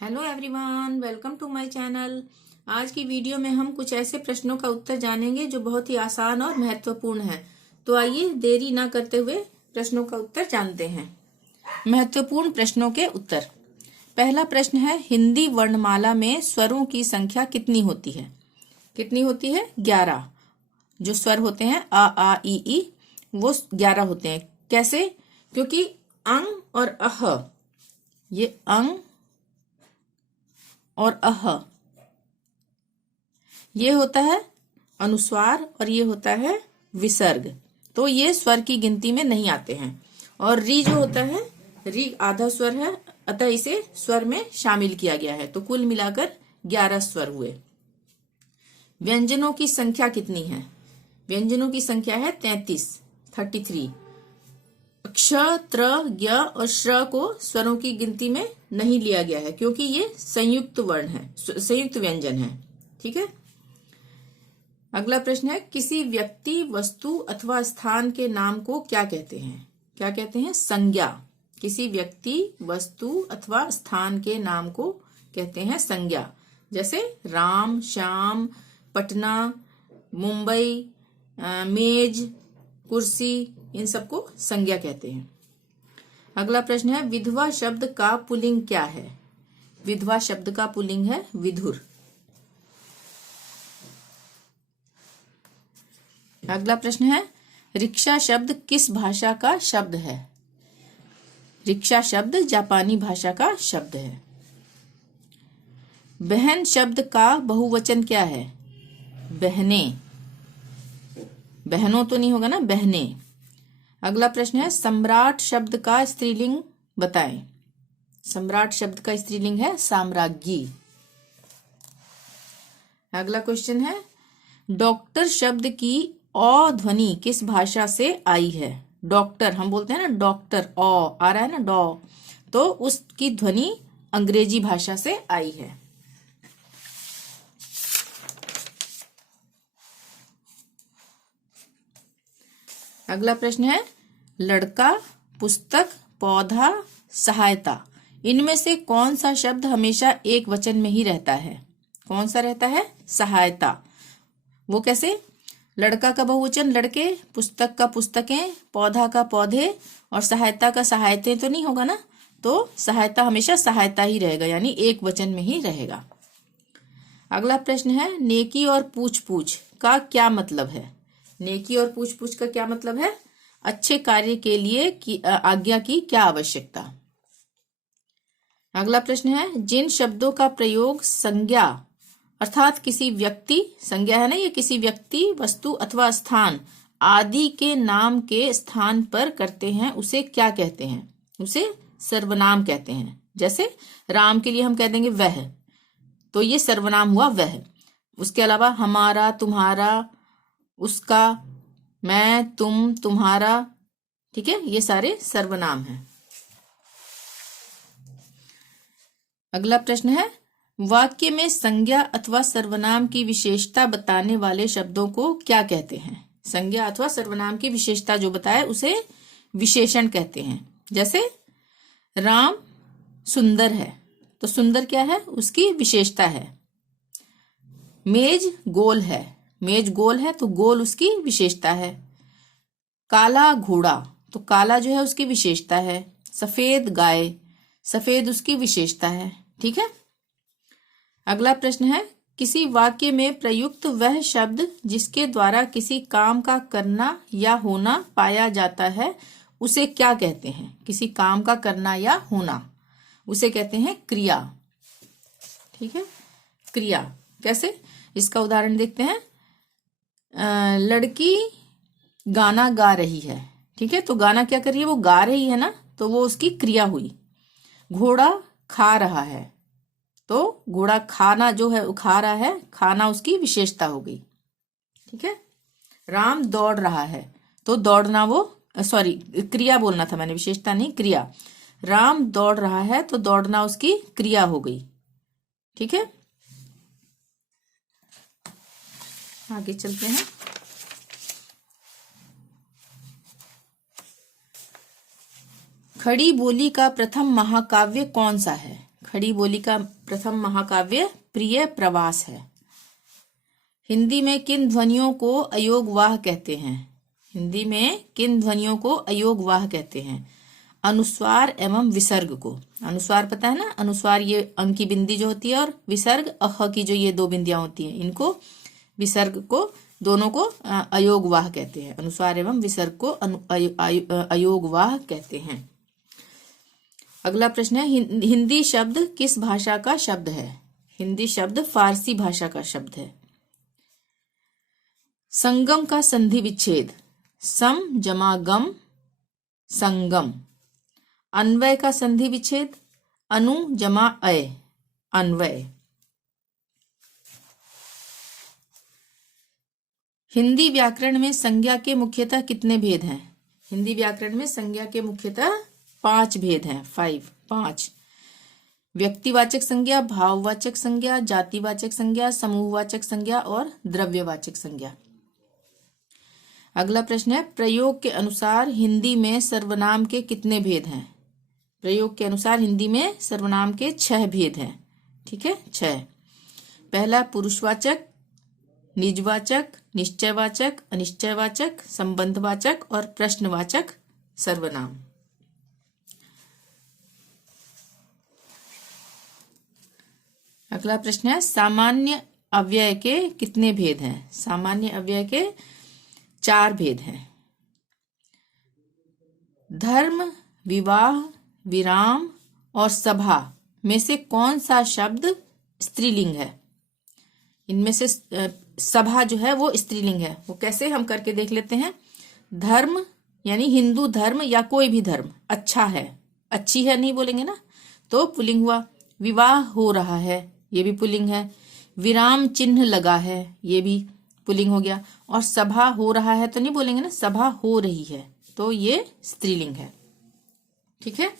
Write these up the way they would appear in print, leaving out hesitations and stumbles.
Hello everyone, welcome to my channel. आज की video में हम कुछ ऐसे प्रश्नों का उत्तर जानेंगे जो बहुत ही आसान और महत्वपूर्ण है। तो आइए देरी ना करते हुए प्रश्नों का उत्तर जानते हैं। महत्वपूर्ण प्रश्नों के उत्तर। पहला प्रश्न है, हिंदी वर्णमाला में स्वरों की संख्या कितनी होती है? कितनी होती है? 11। जो स्वर होते हैं अ आ ई वो 11 होते हैं। कैसे? क्योंकि अंग और अह, ये अंग और अह, ये होता है अनुस्वार और ये होता है विसर्ग। तो ये स्वर की गिनती में नहीं आते हैं। और री जो होता है, री आधा स्वर है, अतः इसे स्वर में शामिल किया गया है। तो कुल मिलाकर 11 स्वर हुए। व्यंजनों की संख्या कितनी है? व्यंजनों की संख्या है 33। क्ष, त्र, ज्ञ और श्र को स्वरों की गिनती में नहीं लिया गया है क्योंकि ये संयुक्त वर्ण है, संयुक्त व्यंजन है। ठीक है। अगला प्रश्न है, किसी व्यक्ति, वस्तु अथवा स्थान के नाम को क्या कहते हैं? क्या कहते हैं? संज्ञा। किसी व्यक्ति, वस्तु अथवा स्थान के नाम को कहते हैं संज्ञा। जैसे राम, श्याम, पटना, मुंबई, मेज, कुर्सी, इन सबको संज्ञा कहते हैं। अगला प्रश्न है, विधवा शब्द का पुल्लिंग क्या है? विधवा शब्द का पुल्लिंग है विधुर। अगला प्रश्न है, रिक्शा शब्द किस भाषा का शब्द है? रिक्शा शब्द जापानी भाषा का शब्द है। बहन शब्द का बहुवचन क्या है? बहनें। बहनों तो नहीं होगा ना, बहनें। अगला प्रश्न है, सम्राट शब्द का स्त्रीलिंग बताएं। सम्राट शब्द का स्त्रीलिंग है साम्राज्ञी। अगला क्वेश्चन है, डॉक्टर शब्द की अ ध्वनि किस भाषा से आई है? डॉक्टर हम बोलते हैं ना, डॉक्टर, अ आ रहा है ना, डॉ, तो उसकी ध्वनि अंग्रेजी भाषा से आई है। अगला प्रश्न है, लड़का, पुस्तक, पौधा, सहायता, इनमें से कौन सा शब्द हमेशा एक वचन में ही रहता है? कौन सा रहता है? सहायता। वो कैसे? लड़का का बहुवचन लड़के, पुस्तक का पुस्तकें, पौधा का पौधे और सहायता का सहायतें तो नहीं होगा ना। तो सहायता हमेशा सहायता ही रहेगा, यानी एक वचन में ही रहेगा। अगला प्रश्न है, नेकी और पूछ पूछ का क्या मतलब है? नेकी और पूछ पूछ का क्या मतलब है? अच्छे कार्य के लिए आज्ञा की क्या आवश्यकता। अगला प्रश्न है, जिन शब्दों का प्रयोग संज्ञा अर्थात किसी व्यक्ति, संज्ञा है ना ये, किसी व्यक्ति, वस्तु अथवा स्थान आदि के नाम के स्थान पर करते हैं उसे क्या कहते हैं? उसे सर्वनाम कहते हैं। जैसे राम के लिए हम कह देंगे वह, तो ये सर्वनाम हुआ वह। उसके अलावा हमारा, तुम्हारा, उसका, मैं, तुम, तुम्हारा, ठीक है, ये सारे सर्वनाम हैं। अगला प्रश्न है, वाक्य में संज्ञा अथवा सर्वनाम की विशेषता बताने वाले शब्दों को क्या कहते हैं? संज्ञा अथवा सर्वनाम की विशेषता जो बताए उसे विशेषण कहते हैं। जैसे राम सुंदर है, तो सुंदर क्या है? उसकी विशेषता है। मेज गोल है, मेज गोल है तो गोल उसकी विशेषता है। काला घोड़ा, तो काला जो है उसकी विशेषता है। सफेद गाय, सफेद उसकी विशेषता है। ठीक है। अगला प्रश्न है, किसी वाक्य में प्रयुक्त वह शब्द जिसके द्वारा किसी काम का करना या होना पाया जाता है उसे क्या कहते हैं? किसी काम का करना या होना, उसे कहते हैं क्रिया। ठीक है, क्रिया। कैसे? इसका उदाहरण देखते हैं। लड़की गाना गा रही है, ठीक है, तो गाना क्या कर रही है? वो गा रही है ना, तो वो उसकी क्रिया हुई। घोड़ा खा रहा है, तो घोड़ा खाना जो है, खा रहा है, खाना उसकी विशेषता हो गई। ठीक है। राम दौड़ रहा है, तो दौड़ना वो, सॉरी क्रिया बोलना था मैंने, विशेषता नहीं, क्रिया। राम दौड़ रहा है तो दौड़ना उसकी क्रिया हो गई। ठीक है, आगे चलते हैं। खड़ी बोली का प्रथम महाकाव्य कौन सा है? खड़ी बोली का प्रथम महाकाव्य प्रिय प्रवास है। हिंदी में किन ध्वनियों को अयोगवाह कहते हैं? हिंदी में किन ध्वनियों को अयोगवाह कहते हैं? अनुस्वार एवं विसर्ग को। अनुस्वार पता है ना, अनुस्वार ये अंग की बिंदी जो होती है, और विसर्ग अह की जो ये दो बिंदियां होती हैं, इनको विसर्ग को, दोनों को अयोगवाह कहते हैं। अनुस्वार एवं विसर्ग को अयोगवाह कहते हैं। अगला प्रश्न है, हिंदी शब्द किस भाषा का शब्द है? हिंदी शब्द फारसी भाषा का शब्द है। संगम का संधि विच्छेद, सम जमा गम, संगम। अन्वय का संधि विच्छेद, अनु जमा अय, अन्वय। हिंदी व्याकरण में संज्ञा के मुख्यतः कितने भेद हैं? हिंदी व्याकरण में संज्ञा के मुख्यतः 5 भेद हैं। 5। व्यक्तिवाचक संज्ञा, भाववाचक संज्ञा, जातिवाचक संज्ञा, समूहवाचक संज्ञा और द्रव्यवाचक संज्ञा। अगला प्रश्न है, प्रयोग के अनुसार हिंदी में सर्वनाम के कितने भेद हैं? प्रयोग के अनुसार हिंदी में सर्वनाम के 6 भेद हैं। ठीक है, 6। पहला पुरुषवाचक, निजवाचक, निश्चयवाचक, अनिश्चयवाचक, संबंधवाचक और प्रश्नवाचक सर्वनाम। अगला प्रश्न है, सामान्य अव्यय के कितने भेद हैं? सामान्य अव्यय के 4 भेद हैं। धर्म, विवाह, विराम और सभा में से कौन सा शब्द स्त्रीलिंग है? इनमें से सभा जो है वो स्त्रीलिंग है। वो कैसे, हम करके देख लेते हैं। धर्म यानी हिंदू धर्म या कोई भी धर्म अच्छा है, अच्छी है नहीं बोलेंगे ना, तो पुल्लिंग हुआ। विवाह हो रहा है, ये भी पुल्लिंग है। विराम चिन्ह लगा है, ये भी पुल्लिंग हो गया। और सभा हो रहा है तो नहीं बोलेंगे ना, सभा हो रही है, तो ये स्त्रीलिंग है। ठीक है,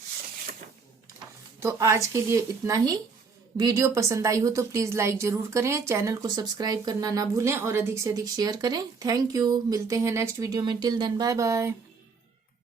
तो आज के लिए इतना ही। वीडियो पसंद आई हो तो प्लीज लाइक जरूर करें, चैनल को सब्सक्राइब करना ना भूलें और अधिक से अधिक शेयर करें। Thank you. मिलते हैं नेक्स्ट वीडियो में। Till then bye bye.